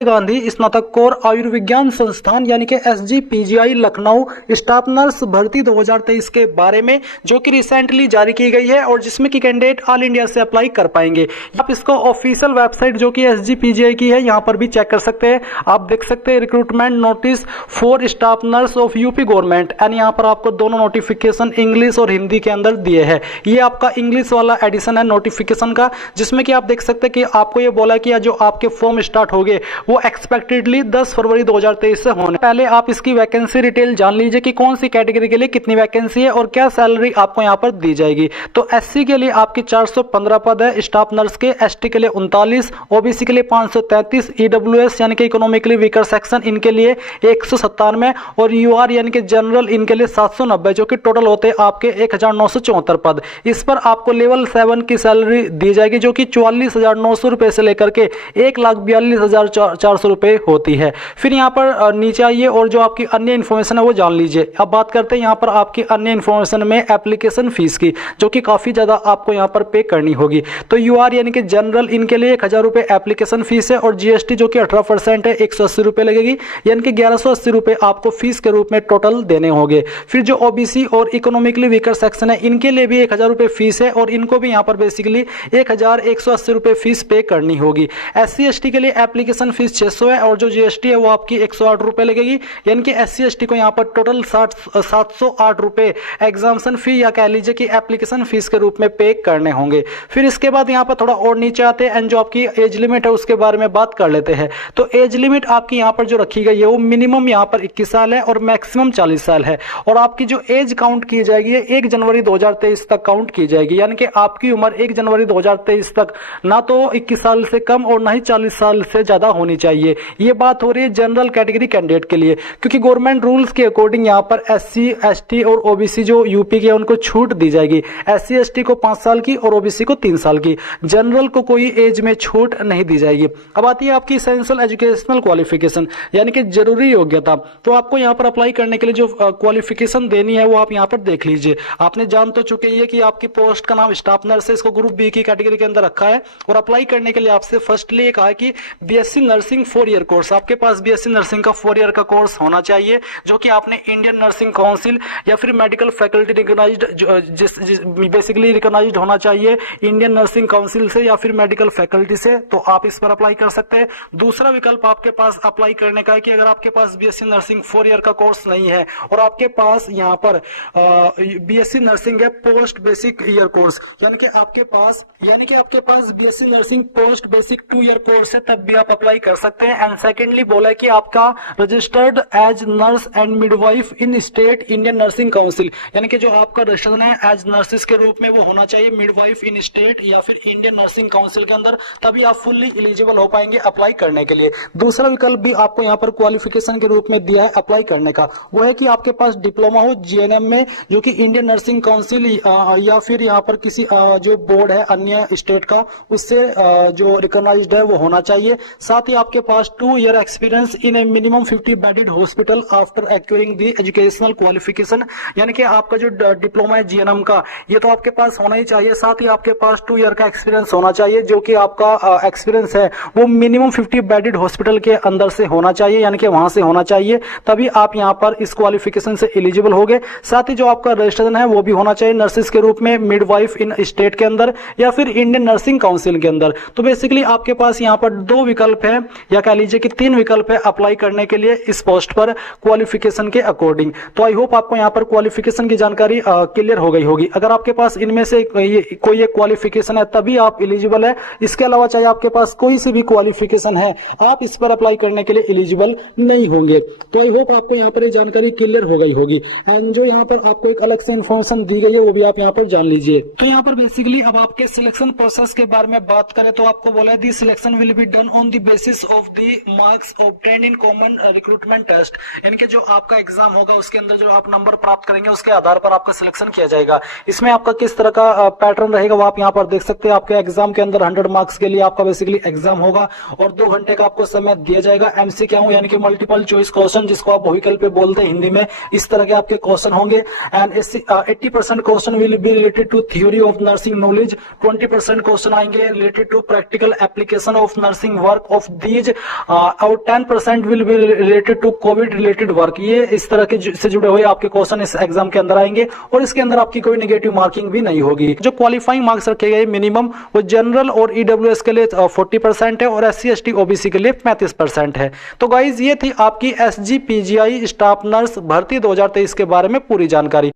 गांधी स्नातकोत्तर आयुर्विज्ञान संस्थान यानी कि SGPGI लखनऊ स्टाफ नर्स भर्ती 2023 के बारे में, जो कि रिसेंटली जारी की गई है और जिसमें कि कैंडिडेट ऑल इंडिया से अप्लाई कर पाएंगे। आप इसको ऑफिशियल वेबसाइट जो कि SGPGI की है यहाँ पर भी चेक कर सकते हैं। आप देख सकते हैं recruitment notice for staff nurse of UP government, and यहाँ पर आपको दोनों नोटिफिकेशन इंग्लिश और हिंदी के अंदर दिए हैं। ये आपका इंग्लिश वाला एडिशन है नोटिफिकेशन का, जिसमें कि आप देख सकते हैं कि आपको ये बोला कि जो आपके फॉर्म स्टार्ट हो गए वो एक्सपेक्टेडली 10 फरवरी 2023 से होने। पहले आप इसकी वैकेंसी डिटेल जान लीजिए कि कौन सी कैटेगरी के लिए कितनी वैकेंसी है और क्या सैलरी आपको यहाँ पर दी जाएगी। तो SC के लिए आपकी 415 पद है स्टाफ नर्स के, ST के लिए 39, OBC के लिए 533, EWS यानी कि इकोनॉमिकली वीकर सेक्शन इनके लिए 197 और UR यानी कि जनरल इनके लिए 790, जो कि टोटल होते हैं आपके 1974 पद। इस पर आपको लेवल 7 की सैलरी दी जाएगी, जो कि 44,900 रुपए से लेकर के 1,42,400 रुपए होती है। फिर यहाँ पर नीचे आइए और जो आपकी अन्य इन्फॉर्मेशन है वो जान लीजिए। अब बात करते हैं यहाँ पर आपकी अन्य इन्फॉर्मेशन में एप्लीकेशन फीस की, जो कि काफी ज्यादा आपको यहाँ पर पे करनी होगी। तो UR यानी कि जनरल इनके लिए 1,000 रुपए एप्लीकेशन फीस है और GST जो कि 18% है 180 रुपए लगेगी, यानी कि 1180 रुपए आपको फीस के रूप में टोटल देने होंगे। फिर जो OBC और इकोनॉमिकली वीकर सेक्शन है इनके लिए भी 1,000 रुपए फीस है और इनको भी यहाँ पर बेसिकली 1,180 रुपए फीस पे करनी होगी। SC ST के लिए एप्लीकेशन फीस 600 है और जो GST है वो आपकी 108 रुपए लगेगी, यानी कि SC ST को यहाँ पर टोटल 708 रुपए एग्जामिनेशन फी या कह लीजिए कि एप्लीकेशन फीस के रूप में पे करने होंगे। फिर इसके बाद यहाँ पर थोड़ा और नीचे आते हैं एंड जो आपकी एज लिमिट है उसके बारे में बात कर लेते हैं। तो एज लिमिट आपकी यहाँ पर जो रखी गई है वो मिनिमम यहाँ पर 21 साल है और मैक्सिमम 40 साल है। और आपकी जो एज काउंट की जाएगी 1 जनवरी 2023 तक काउंट की जाएगी, यानी कि आपकी उम्र 1 जनवरी 2023 तक ना तो 21 साल से कम और ना ही 40 साल से ज्यादा होनी चाहिए। ये बात हो रही है जनरल कैटेगरी कैंडिडेट के लिए, क्योंकि गवर्नमेंट रूल्स के अकॉर्डिंग यहाँ पर SC ST और OBC जो यूपी के उनको छूट दी जाएगी। SC ST को 5 साल की और OBC को 3 साल की, जनरल को कोई एज में छूट नहीं दी जाएगी। अब आती है आपकी एसेंशियल एजुकेशनल क्वालिफिकेशन यानी कि जरूरी योग्यता। तो आपको यहाँ पर अप्लाई करने के लिए जो क्वालिफिकेशन देनी है वो आप यहाँ पर देख लीजिए। आपने जान तो चुके हैं कि आपकी पोस्ट का नाम स्टाफ नर्स है, इसको ग्रुप बी की कैटेगरी के अंदर रखा है और अप्लाई करने के लिए आपसे फर्स्टली कहा है कि BSc नर्सिंग 4 ईयर कोर्स, आपके पास BSc नर्सिंग का 4 ईयर का कोर्स होना चाहिए, जो कि आपने इंडियन नर्सिंग काउंसिल या फिर medical faculty recognised basically recognised होना चाहिए इंडियन नर्सिंग काउंसिल से या फिर मेडिकल फैकल्टी से। तो आप इस पर अप्लाई कर सकते हैं। दूसरा विकल्प आपके पास अप्लाई करने का है कि अगर आपके पास BSc नर्सिंग 4 ईयर का कोर्स नहीं है और आपके पास यहाँ पर BSc नर्सिंग है पोस्ट बेसिक ईयर कोर्स, यानी कि आपके पास BSc nursing post basic 2 year course है, तब भी आप अप्लाई कर सकते हैं। एंड सेकेंडली बोला है कि आपका registered as nurse and midwife in state Indian nursing council, यानी कि जो आपका रजिस्ट्रेशन है एज नर्सिस के रूप में वो होना चाहिए मिडवाइफ इन स्टेट या फिर इंडियन नर्सिंग काउंसिल के अंदर, तभी आप फुल्ली एलिजिबल हो पाएंगे अप्लाई करने के लिए। दूसरा विकल्प भी आपको यहाँ पर क्वालिफिकेशन के रूप में दिया है अप्लाई करने का, वो है कि आपके पास डिप्लोमा हो GNM में, जो कि इंडियन नर्सिंग काउंसिल या फिर यहाँ पर किसी जो बोर्ड है अन्य स्टेट का उससे जो रिकॉग्नाइज्ड है वो होना चाहिए। साथ ही आपके पास 2 year experience in A minimum 50 bedded hospital after acquiring the educational qualification, यानी कि आपका जो डिप्लोमा है GNM का ये तो आपके पास होना ही चाहिए। साथ ही आपके पास 2 ईयर का एक्सपीरियंस होना चाहिए, जो कि आपका एक्सपीरियंस है वो मिनिमम 50 बेडेड हॉस्पिटल के अंदर से होना चाहिए, यानी कि वहां से होना चाहिए, तभी आप यहाँ पर इस क्वालिफिकेशन से एलिजिबल होंगे। साथ ही जो आपका रजिस्ट्रेशन है वो भी होना चाहिए नर्सिस के रूप में मिडवाइफ इन स्टेट के अंदर या फिर इंडियन नर्सिंग काउंसिल के अंदर। तो बेसिकली आपके पास यहाँ पर 2 विकल्प है या कह लीजिए कि 3 विकल्प है अप्लाई करने के लिए इस पोस्ट पर क्वालिफिकेशन के अकॉर्डिंग। तो आई होप आपको यहाँ पर क्वालिफिकेशन की जानकारी क्लियर हो गई होगी। अगर आपके पास इनमें से कोई एक क्वालिफिकेशन है तभी आप एलिजिबल है, इसके अलावा चाहे आपके पास कोई सी भी क्वालिफिकेशन है आप इस पर अप्लाई करने के लिए एलिजिबल नहीं होंगे। तो आई होप आपको यहाँ पर ये जानकारी क्लियर हो गई होगी। एंड जो यहाँ पर आपको एक अलग से इन्फॉर्मेशन दी गई है वो भी आप यहाँ पर जान लीजिए। तो यहाँ पर बेसिकली अब आपके सिलेक्शन प्रोसेस के बारे में बात करें तो आपको बोला है the selection will be done on the basis of the marks obtained in common recruitment test, यानी कि जो आपका एग्जाम होगा उसके अंदर जो आप नंबर प्राप्त करेंगे उसके आधार पर आपका सिलेक्शन किया जाएगा। इसमें आपका किस तरह का पैटर्न रहेगा वो आप यहाँ पर देख सकते हैं। आपके एग्जाम के अंदर 100 मार्क्स के लिए आपका बेसिकली एग्जाम होगा और 2 घंटे का आपको समय दिया जाएगा। MCQ यानी कि मल्टीपल चॉइस क्वेश्चन, जिसको आप व्हीकल पे बोलते हैं हिंदी में, इस तरह के आपके क्वेश्चन होंगे। And 80% question will be related to theory of nursing knowledge, 20% question आएंगे related to practical application of nursing work of these और 10% will be related to Covid related work. ये इस तरह के से जुड़े हुए आपके क्वेश्चन इस एग्जाम के अंदर आएंगे और इसके अंदर आपकी कोई नेगेटिव मार्किंग भी नहीं होगी। जो क्वालिफाइंग मार्क्स रखे गए मिनिमम वो जनरल और ईडब्ल्यूएस के लिए 40% है और SC ST OBC के लिए 35% है। तो गाइज ये थी आपकी SGPGI स्टाफ नर्स भर्ती 2023 के बारे में पूरी जानकारी।